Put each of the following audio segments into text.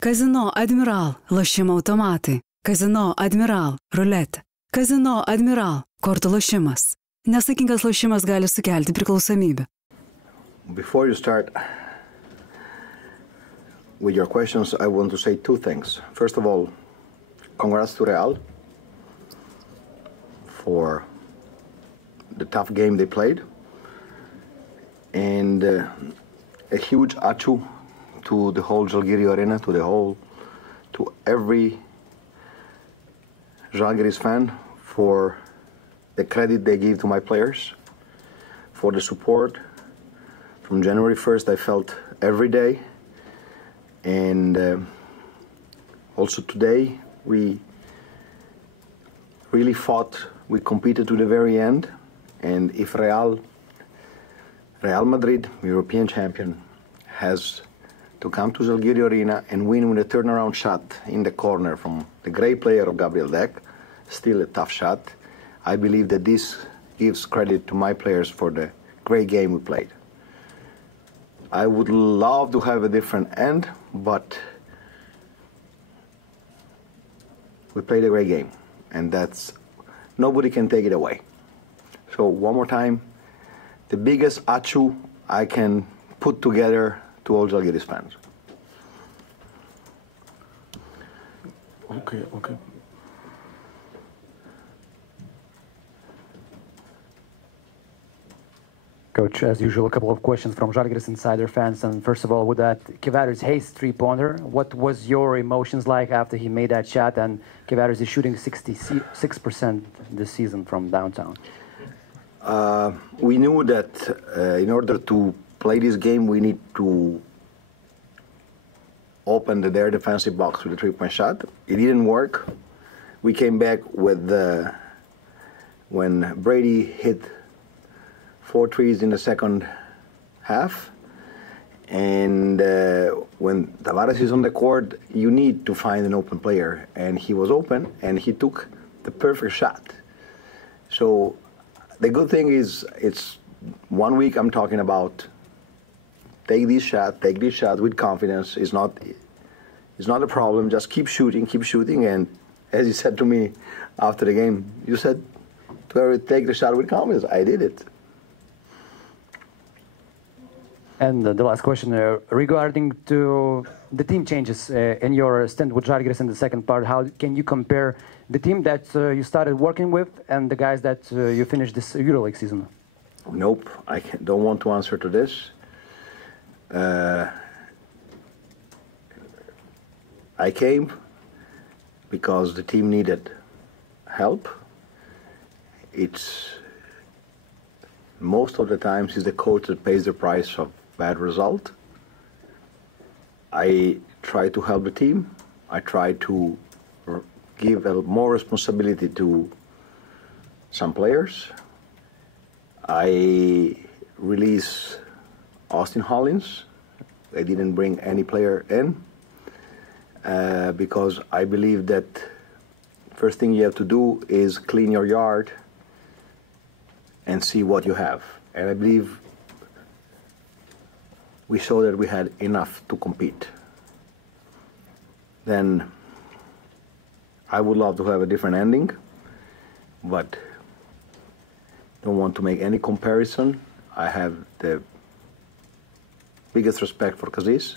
Kazino Admiral – lošimo automatai. Kazino Admiral – ruletė. Kazino Admiral – kortų lošimas. Nesaikingas lošimas gali sukelti priklausomybę. Before you start with your questions, I want to say two things. First of all, congrats to Real for the tough game they played. And a huge ačiū to the whole Žalgiris arena, to every Žalgiris fan for the credit they give to my players, for the support. From January 1st, I felt every day. And also today, we really fought. We competed to the very end. And if Real Madrid, European champion, has to come to Žalgiris arena and win with a turnaround shot in the corner from the great player of Gabriel Deck, still a tough shot, I believe that this gives credit to my players for the great game we played. I would love to have a different end, but we played a great game, and nobody can take it away. So one more time, the biggest ačiū I can put together to all Žalgiris fans. Okay. Coach, as usual, a couple of questions from Žalgiris Insider fans. And first of all, with that Kvedar's Hayes three-pointer, what was your emotions like after he made that shot? And Kvedar's is shooting 66% this season from downtown. We knew that in order to play this game, we need to open their defensive box with a three-point shot. It didn't work. We came back with when Brady hit 4 threes in the second half. And when Tavares is on the court, you need to find an open player. And he was open, and he took the perfect shot. So the good thing is, it's 1 week I'm talking about. Take this shot with confidence. It's not a problem. Just keep shooting. And as you said to me after the game, you said to take the shot with confidence. I did it. And the last question regarding to the team changes in your stint with Žalgiris in the second part. How can you compare the team that you started working with and the guys that you finished this EuroLeague season? Nope, I don't want to answer to this. I came because the team needed help. It's most of the times is the coach that pays the price of bad result. I try to help the team. I try to give more responsibility to some players. I release Austin Hollins. I didn't bring any player in because I believe that first thing you have to do is clean your yard and see what you have. And I believe we showed that we had enough to compete. Then I would love to have a different ending, but don't want to make any comparison. I have the biggest respect for Kazis,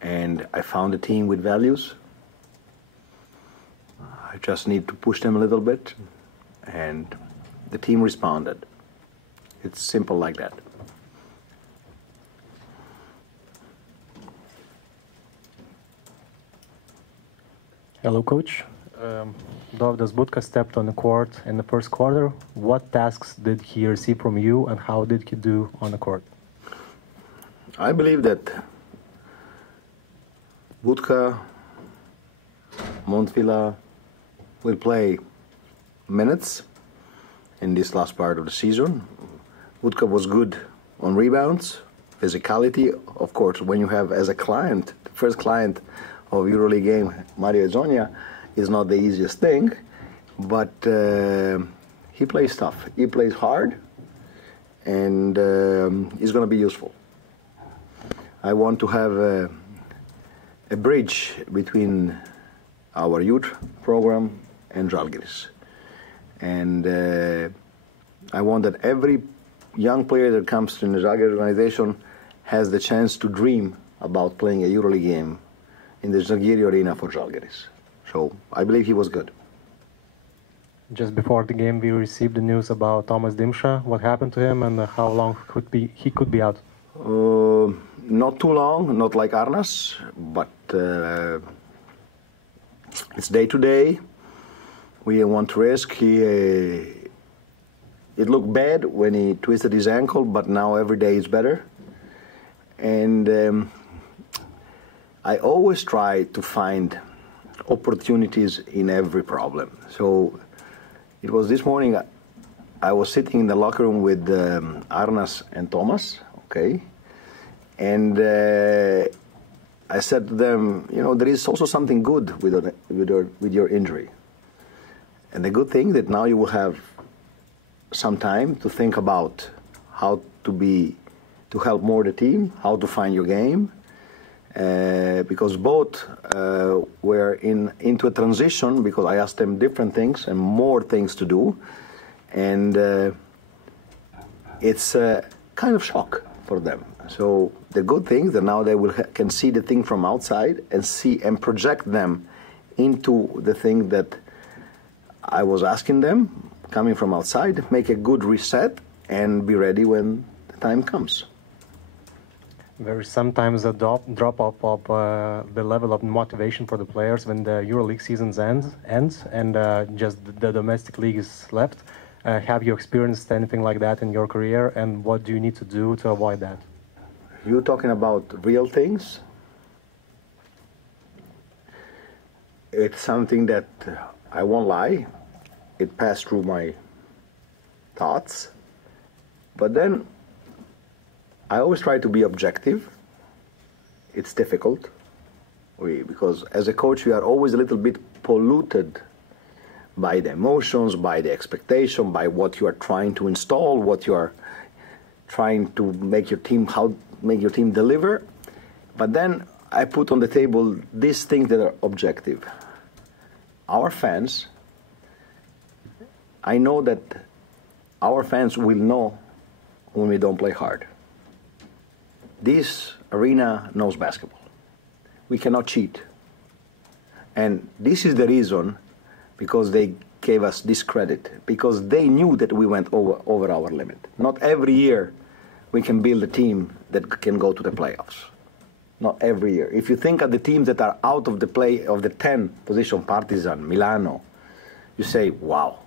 and I found a team with values. I just need to push them a little bit, and the team responded. It's simple like that. Hello, Coach. Dovydas Butka stepped on the court in the first quarter. What tasks did he receive from you, and how did he do on the court? I believe that Butka, Montvila will play minutes in this last part of the season. Butka was good on rebounds, physicality. Of course, when you have as a client, the first client of EuroLeague game, Mario Zonia, is not the easiest thing, but he plays tough. He plays hard, and he's going to be useful. I want to have a bridge between our youth program and Žalgiris. And I want that every young player that comes in the Žalgiris organization has the chance to dream about playing a EuroLeague game in the Žalgiris arena for Žalgiris. So I believe he was good. Just before the game, we received the news about Tomas Dimša. What happened to him and how long he could be out? Not too long, not like Arnas, but it's day to day. We want to risk. It looked bad when he twisted his ankle, but now every day is better. And I always try to find opportunities in every problem. So it was this morning, I was sitting in the locker room with Arnas and Thomas, okay? And I said to them, you know, there is also something good with your injury. And the good thing that now you will have some time to think about how to help more the team, how to find your game, because both were into a transition, because I asked them different things and more things to do, and it's a kind of shock for them. So the good thing is that now they can see the thing from outside and see and project them into the thing that I was asking them, coming from outside, make a good reset and be ready when the time comes. There is sometimes a drop-off of the level of motivation for the players when the EuroLeague season ends and just the domestic league is left. Have you experienced anything like that in your career, and what do you need to do to avoid that? You're talking about real things? It's something that I won't lie. It passed through my thoughts. But then I always try to be objective. It's difficult because as a coach, you are always a little bit polluted by the emotions, by the expectation, by what you are trying to install, what you are trying to make your team deliver. But then I put on the table these things that are objective. Our fans, I know that our fans will know when we don't play hard. This arena knows basketball. We cannot cheat. And this is the reason, because they gave us this credit, because they knew that we went over our limit. Not every year we can build a team that can go to the playoffs. Not every year. If you think of the teams that are out of the play of the 10 position, Partizan, Milano, you say, wow.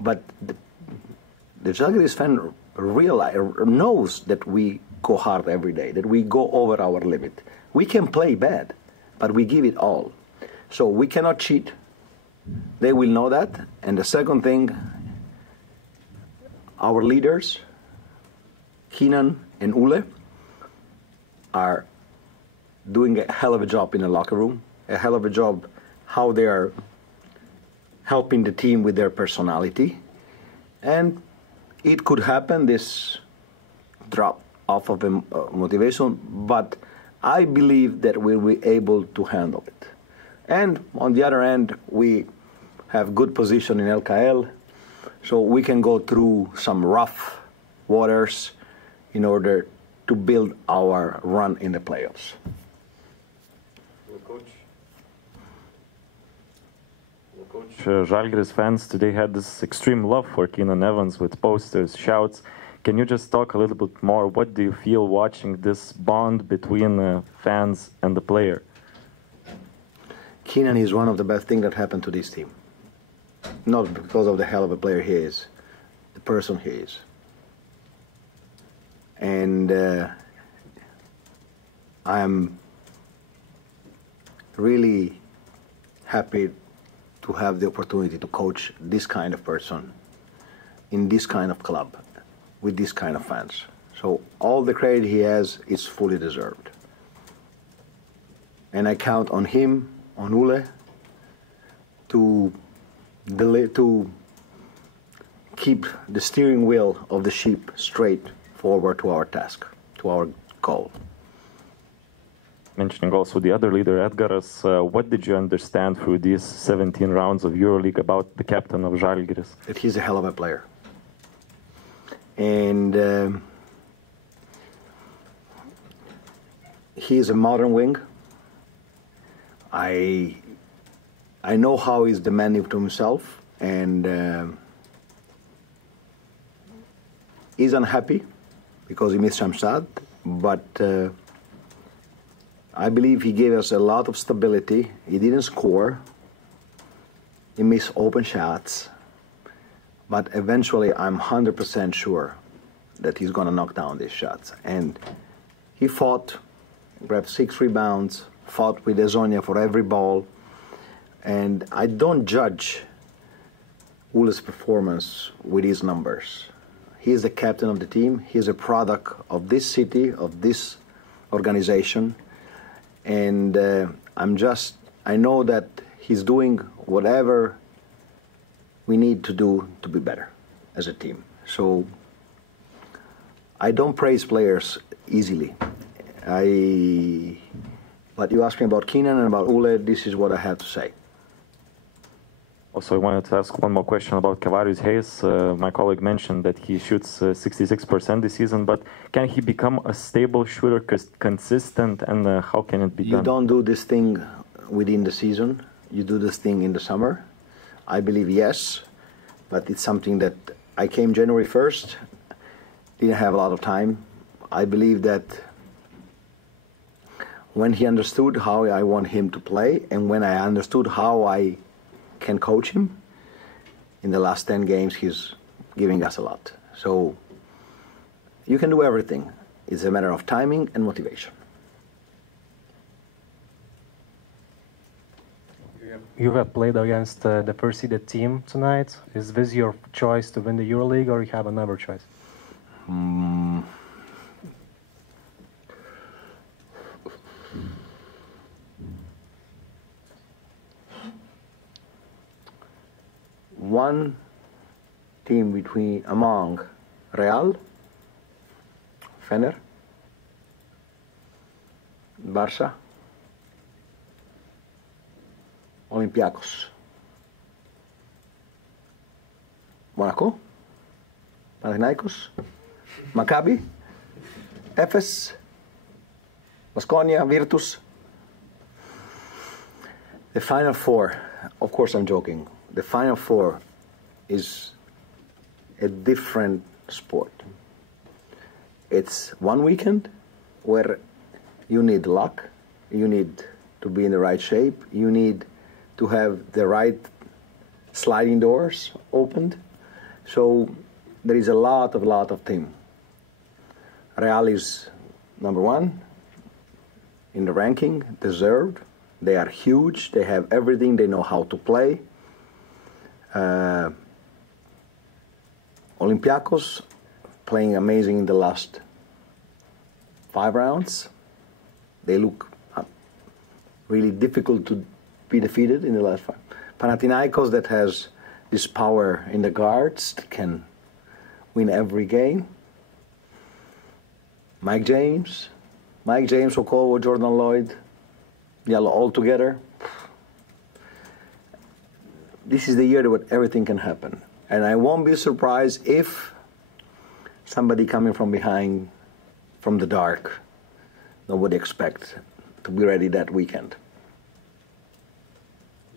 But the Žalgiris fan knows that we go hard every day, that we go over our limit. We can play bad, but we give it all. So we cannot cheat. They will know that. And the second thing, our leaders, Keenan and Ule, are doing a hell of a job in the locker room, a hell of a job how they are helping the team with their personality. And it could happen, this drop off of motivation, but I believe that we'll be able to handle it. And on the other end, we have good position in LKL, so we can go through some rough waters in order to build our run in the playoffs. Coach, Žalgiris fans today had this extreme love for Keenan Evans with posters, shouts. Can you just talk a little bit more? What do you feel watching this bond between fans and the player? Keenan is one of the best things that happened to this team. Not because of the hell of a player he is, the person he is. And I'm really happy to have the opportunity to coach this kind of person in this kind of club with this kind of fans. So all the credit he has is fully deserved. And I count on him, on Ule, to keep the steering wheel of the ship straight forward to our task, to our goal. mentioning also the other leader, Edgaras, what did you understand through these 17 rounds of EuroLeague about the captain of Žalgiris? That he's a hell of a player. And he's a modern wing. I know how he's demanding to himself, and he's unhappy because he missed Shamsad, but I believe he gave us a lot of stability. He didn't score. He missed open shots. But eventually, I'm 100% sure that he's going to knock down these shots. And he fought, grabbed 6 rebounds, fought with Ezonia for every ball. And I don't judge Ule's performance with his numbers. He is the captain of the team. He's a product of this city, of this organization. And I know that he's doing whatever we need to do to be better as a team. So I don't praise players easily. But you asked me about Keenan and about Ule, this is what I have to say. Also, I wanted to ask one more question about Kavarius Hayes. My colleague mentioned that he shoots 66% this season, but can he become a stable shooter, consistent, and how can it be done? You don't do this thing within the season. You do this thing in the summer. I believe yes, but it's something that I came January 1st, didn't have a lot of time. I believe that when he understood how I want him to play, and when I understood how I can coach him, in the last 10 games he's giving us a lot. So you can do everything. It's a matter of timing and motivation. You have played against the first-seeded team tonight. Is this your choice to win the EuroLeague, or you have another choice? One team among Real, Fener, Barça, Olympiacos, Monaco, Panathinaikos, Maccabi, Efes, Baskonia, Virtus. The Final Four, of course I'm joking, the Final Four is a different sport. It's one weekend where you need luck, you need to be in the right shape, you need to have the right sliding doors opened. So there is a lot of team. Real is number 1 in the ranking, deserved. They are huge, they have everything, they know how to play. Olympiacos playing amazing in the last 5 rounds. They look really difficult to be defeated in the last 5. Panathinaikos that has this power in the guards, can win every game. Mike James, Okowo, Jordan Lloyd, Yellow all together. This is the year that everything can happen. And I won't be surprised if somebody coming from behind, from the dark, nobody expects to be ready that weekend.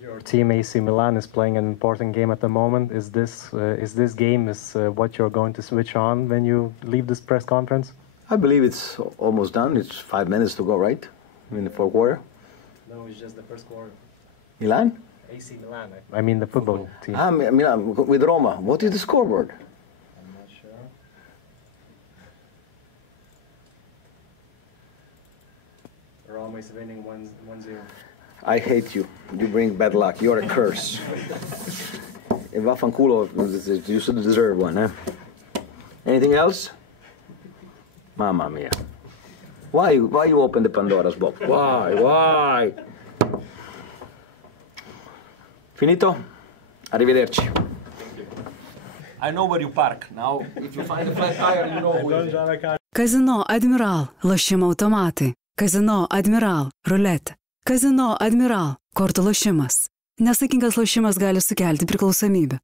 Your team AC Milan is playing an important game at the moment. Is this game what you're going to switch on when you leave this press conference? I believe it's almost done. It's 5 minutes to go, right? In the fourth quarter. No, it's just the first quarter. Milan? AC Milan. I mean the football team. Milan with Roma. What is the scoreboard? I'm not sure. Roma is winning 1-0. I hate you. You bring bad luck. You're a curse. E vaffanculo, you should deserve one, eh? Anything else? Mamma mia. Why you open the Pandora's box? Why? Finito? Arrivederci. I know where you park. Now, if you find a flat tire, you know who it is. Казино «Адмірал». Лощимо автомати. Kazino Admiral, ruletė. Kazino Admiral, kortų lošimas. Nesaikingas lošimas gali sukelti priklausomybę.